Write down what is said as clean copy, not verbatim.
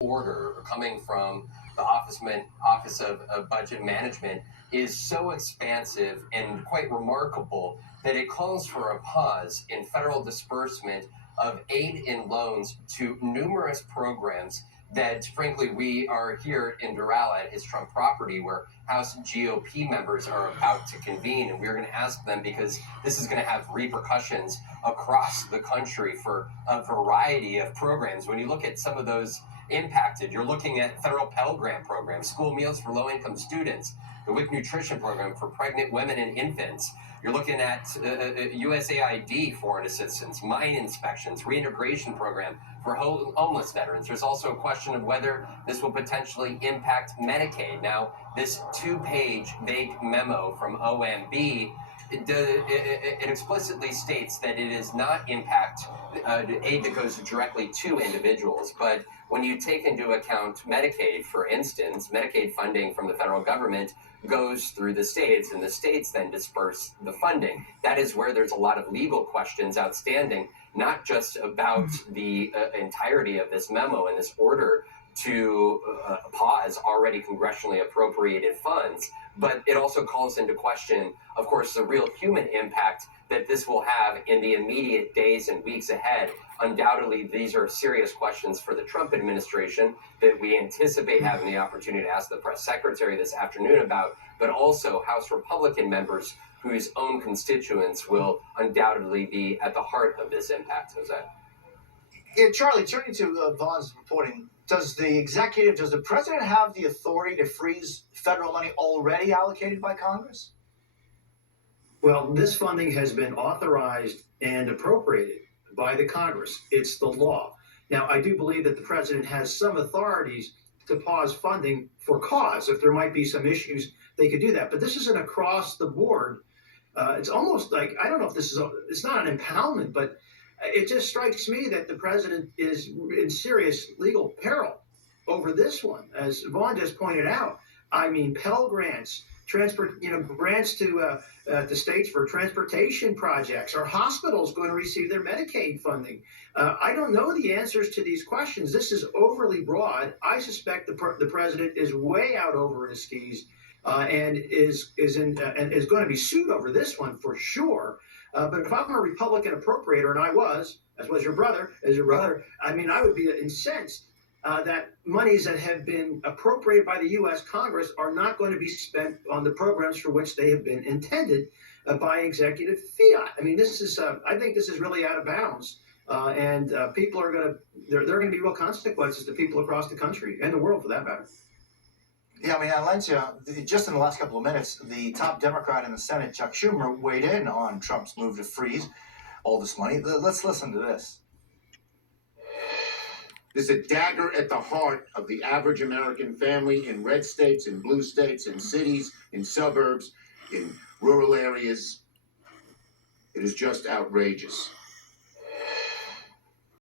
order coming from the Office of Budget Management is so expansive and quite remarkable that it calls for a pause in federal disbursement of aid and loans to numerous programs that, frankly, we are here in Doral at his Trump property, where House GOP members are about to convene, and we're going to ask them because this is going to have repercussions across the country for a variety of programs. When you look at some of those impacted, you're looking at federal Pell Grant programs, school meals for low-income students, the WIC nutrition program for pregnant women and infants. You're looking at USAID foreign assistance, mine inspections, reintegration program for homeless veterans. There's also a question of whether this will potentially impact Medicaid. Now, this two-page vague memo from OMB, it explicitly states that it does not impact aid that goes directly to individuals. But when you take into account Medicaid, for instance, Medicaid funding from the federal government goes through the states, and the states then disperse the funding. That is where there's a lot of legal questions outstanding, not just about the entirety of this memo and this order to pause already congressionally appropriated funds, but it also calls into question, of course, the real human impact that this will have in the immediate days and weeks ahead. Undoubtedly, these are serious questions for the Trump administration that we anticipate having the opportunity to ask the press secretary this afternoon about, but also House Republican members whose own constituents will undoubtedly be at the heart of this impact. Jose. Yeah, Charlie, turning to Vaughn's reporting, does the president have the authority to freeze federal money already allocated by Congress? Well, this funding has been authorized and appropriated by the Congress. It's the law. Now, I do believe that the president has some authorities to pause funding for cause. If there might be some issues, they could do that. But this is an across the board. It's almost like, I don't know if it's not an impoundment, but it just strikes me that the president is in serious legal peril over this one. As Vaughn just pointed out, I mean, Pell Grants, grants to states for transportation projects. Are hospitals going to receive their Medicaid funding? I don't know the answers to these questions. This is overly broad. I suspect the president is way out over his skis and is going to be sued over this one for sure. But if I'm a Republican appropriator, and I was, as was your brother, I mean, I would be incensed that monies that have been appropriated by the U.S. Congress are not going to be spent on the programs for which they have been intended by executive fiat. I mean, this is, I think this is really out of bounds. And people are there are going to be real consequences to people across the country and the world for that matter. Yeah, I mean, Valencia, just in the last couple of minutes, the top Democrat in the Senate, Chuck Schumer, weighed in on Trump's move to freeze all this money. Let's listen to this. There's a dagger at the heart of the average American family in red states, in blue states, in cities, in suburbs, in rural areas. It is just outrageous.